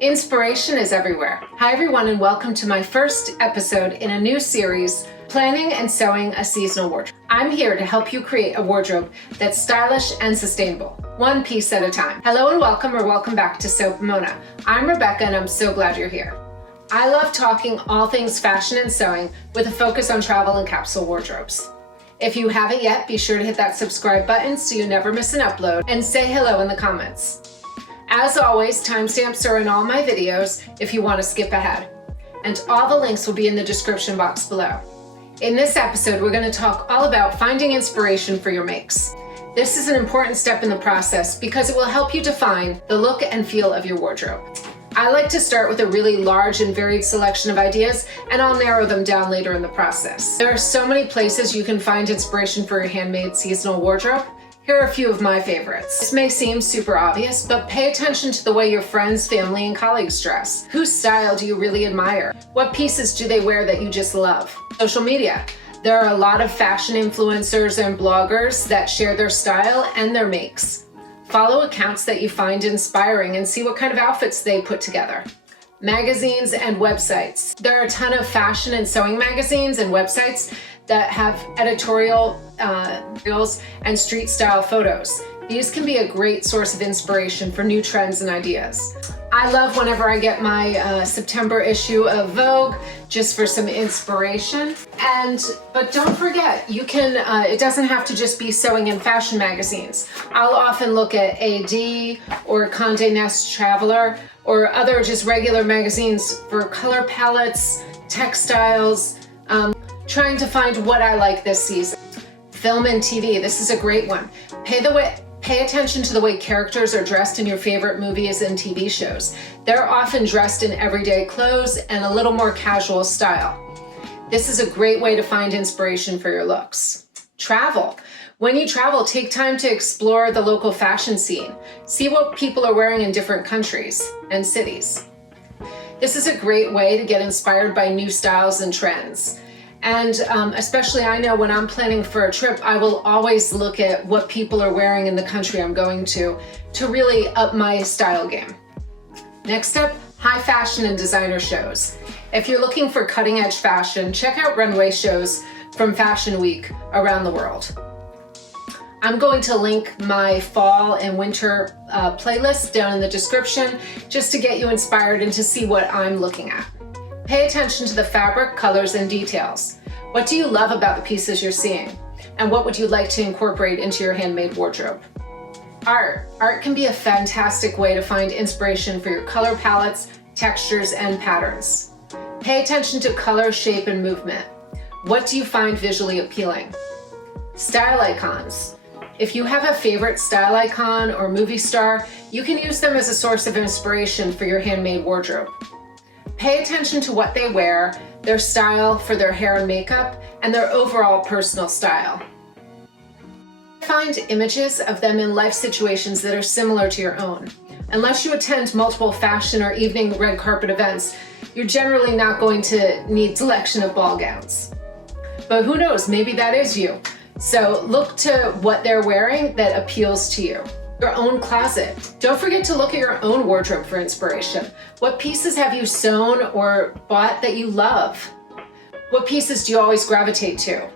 Inspiration is everywhere. Hi everyone, and welcome to my first episode in a new series, Planning and Sewing a Seasonal Wardrobe. I'm here to help you create a wardrobe that's stylish and sustainable, one piece at a time. Hello and welcome back to Sew Pomona. I'm Rebecca and I'm so glad you're here. I love talking all things fashion and sewing with a focus on travel and capsule wardrobes. If you haven't yet, be sure to hit that subscribe button so you never miss an upload, and say hello in the comments. As always, timestamps are in all my videos if you want to skip ahead, and all the links will be in the description box below. In this episode, we're going to talk all about finding inspiration for your makes. This is an important step in the process because it will help you define the look and feel of your wardrobe. I like to start with a really large and varied selection of ideas, and I'll narrow them down later in the process. There are so many places you can find inspiration for your handmade seasonal wardrobe. Here are a few of my favorites. This may seem super obvious, but pay attention to the way your friends, family, and colleagues dress. Whose style do you really admire? What pieces do they wear that you just love? Social media. There are a lot of fashion influencers and bloggers that share their style and their makes. Follow accounts that you find inspiring and see what kind of outfits they put together. Magazines and websites. There are a ton of fashion and sewing magazines and websites that have editorial reels and street style photos. These can be a great source of inspiration for new trends and ideas. I love whenever I get my September issue of Vogue just for some inspiration. But don't forget, you can, it doesn't have to just be sewing and fashion magazines. I'll often look at AD or Condé Nast Traveler or other just regular magazines for color palettes, textiles, trying to find what I like this season. Film and TV, this is a great one. Pay attention to the way characters are dressed in your favorite movies and TV shows. They're often dressed in everyday clothes and a little more casual style. This is a great way to find inspiration for your looks. Travel. When you travel, take time to explore the local fashion scene. See what people are wearing in different countries and cities. This is a great way to get inspired by new styles and trends. And especially I know when I'm planning for a trip, I will always look at what people are wearing in the country I'm going to really up my style game. Next up, high fashion and designer shows. If you're looking for cutting edge fashion, check out runway shows from Fashion Week around the world. I'm going to link my fall and winter playlist down in the description just to get you inspired and to see what I'm looking at. Pay attention to the fabric, colors, and details. What do you love about the pieces you're seeing? And what would you like to incorporate into your handmade wardrobe? Art. Art can be a fantastic way to find inspiration for your color palettes, textures, and patterns. Pay attention to color, shape, and movement. What do you find visually appealing? Style icons. If you have a favorite style icon or movie star, you can use them as a source of inspiration for your handmade wardrobe. Pay attention to what they wear, their style for their hair and makeup, and their overall personal style. Find images of them in life situations that are similar to your own. Unless you attend multiple fashion or evening red carpet events, you're generally not going to need selection of ball gowns. But who knows, maybe that is you. So look to what they're wearing that appeals to you. Your own closet. Don't forget to look at your own wardrobe for inspiration. What pieces have you sewn or bought that you love? What pieces do you always gravitate to?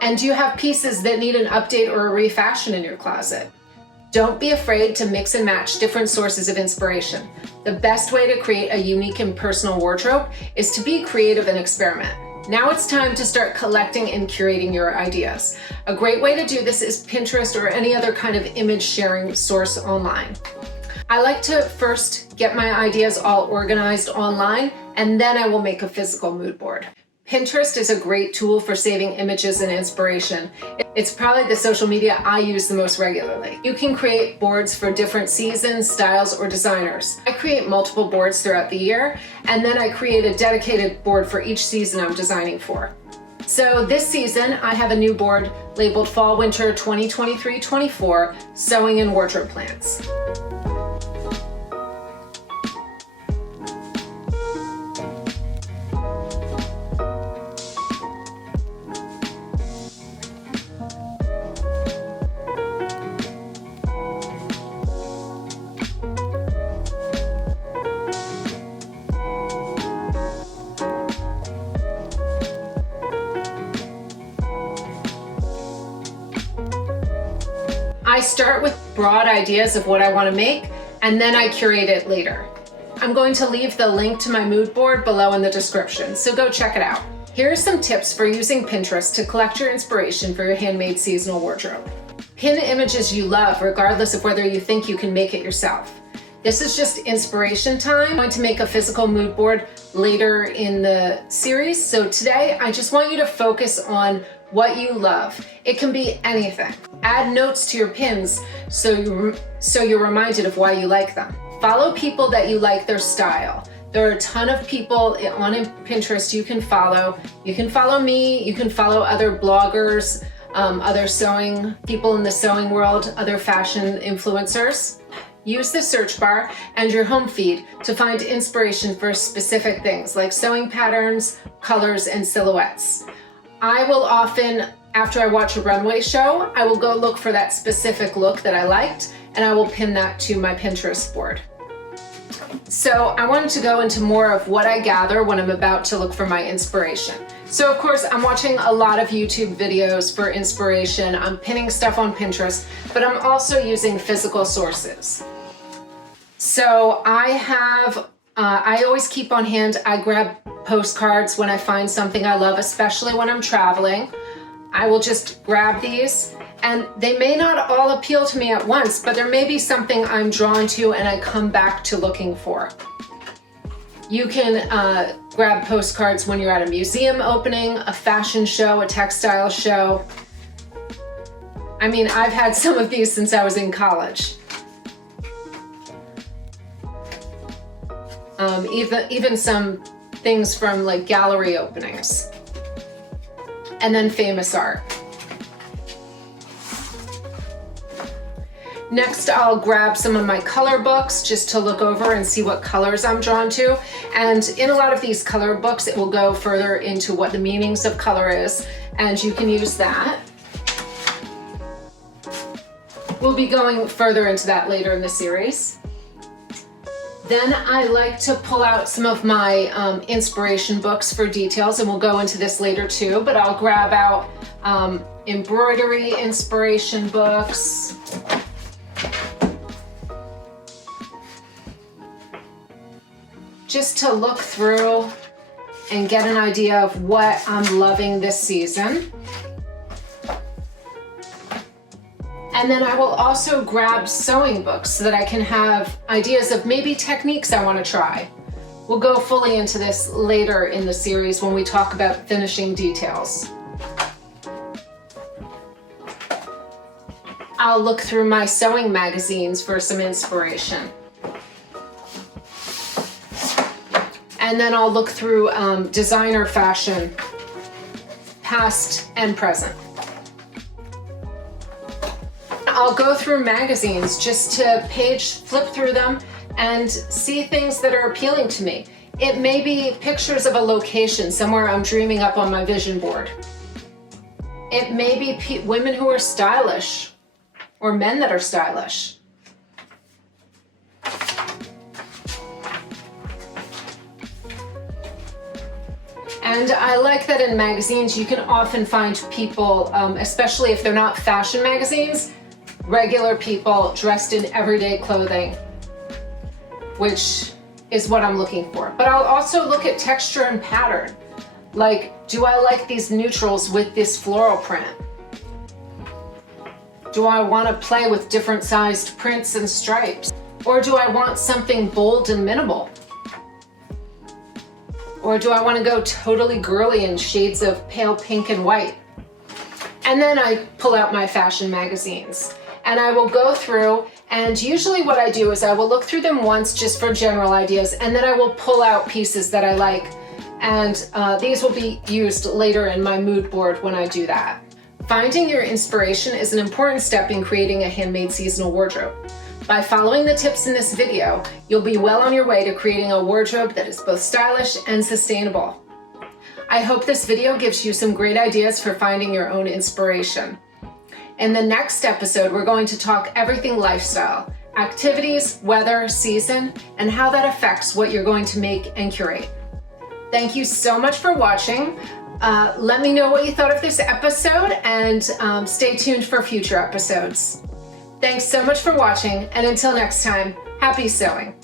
And do you have pieces that need an update or a refashion in your closet? Don't be afraid to mix and match different sources of inspiration. The best way to create a unique and personal wardrobe is to be creative and experiment. Now it's time to start collecting and curating your ideas. A great way to do this is Pinterest or any other kind of image sharing source online. I like to first get my ideas all organized online, and then I will make a physical mood board. Pinterest is a great tool for saving images and inspiration. It's probably the social media I use the most regularly. You can create boards for different seasons, styles, or designers. I create multiple boards throughout the year, and then I create a dedicated board for each season I'm designing for. So this season, I have a new board labeled Fall Winter 2023-24 Sewing and Wardrobe Plans. start with broad ideas of what I want to make, and then I curate it later. I'm going to leave the link to my mood board below in the description, so go check it out. Here are some tips for using Pinterest to collect your inspiration for your handmade seasonal wardrobe. Pin images you love, regardless of whether you think you can make it yourself. This is just inspiration time. I'm going to make a physical mood board later in the series, so today I just want you to focus on what you love. It can be anything. Add notes to your pins so you're reminded of why you like them. Follow people that you like their style. There are a ton of people on Pinterest you can follow. You can follow me, you can follow other bloggers, other sewing people in the sewing world, other fashion influencers. Use the search bar and your home feed to find inspiration for specific things like sewing patterns, colors, and silhouettes. I will often, after I watch a runway show, I will go look for that specific look that I liked, and I will pin that to my Pinterest board. So I wanted to go into more of what I gather when I'm about to look for my inspiration. So of course, I'm watching a lot of YouTube videos for inspiration. I'm pinning stuff on Pinterest, but I'm also using physical sources. So I always keep on hand, I grab postcards when I find something I love, especially when I'm traveling. I will just grab these, and they may not all appeal to me at once, but there may be something I'm drawn to and I come back to looking for. You can grab postcards when you're at a museum opening, a fashion show, a textile show. I mean, I've had some of these since I was in college. Even some things from like gallery openings. And then famous art. Next, I'll grab some of my color books just to look over and see what colors I'm drawn to. And in a lot of these color books, it will go further into what the meanings of color is, and you can use that. We'll be going further into that later in the series. Then I like to pull out some of my inspiration books for details, and we'll go into this later too, but I'll grab out embroidery inspiration books. Just to look through and get an idea of what I'm loving this season. And then I will also grab sewing books so that I can have ideas of maybe techniques I want to try. We'll go fully into this later in the series when we talk about finishing details. I'll look through my sewing magazines for some inspiration. And then I'll look through designer fashion, past and present. I'll go through magazines just to flip through them and see things that are appealing to me. It may be pictures of a location, somewhere I'm dreaming up on my vision board. It may be women who are stylish or men that are stylish. And I like that in magazines you can often find people, especially if they're not fashion magazines, regular people dressed in everyday clothing, which is what I'm looking for. But I'll also look at texture and pattern. Like, do I like these neutrals with this floral print? Do I want to play with different sized prints and stripes? Or do I want something bold and minimal? Or do I want to go totally girly in shades of pale pink and white? And then I pull out my fashion magazines. And I will go through, and usually what I do is I will look through them once just for general ideas, and then I will pull out pieces that I like. And these will be used later in my mood board when I do that. Finding your inspiration is an important step in creating a handmade seasonal wardrobe. By following the tips in this video, you'll be well on your way to creating a wardrobe that is both stylish and sustainable. I hope this video gives you some great ideas for finding your own inspiration. In the next episode, we're going to talk everything lifestyle, activities, weather, season, and how that affects what you're going to make and curate. Thank you so much for watching. Let me know what you thought of this episode, and stay tuned for future episodes. Thanks so much for watching, and until next time, happy sewing.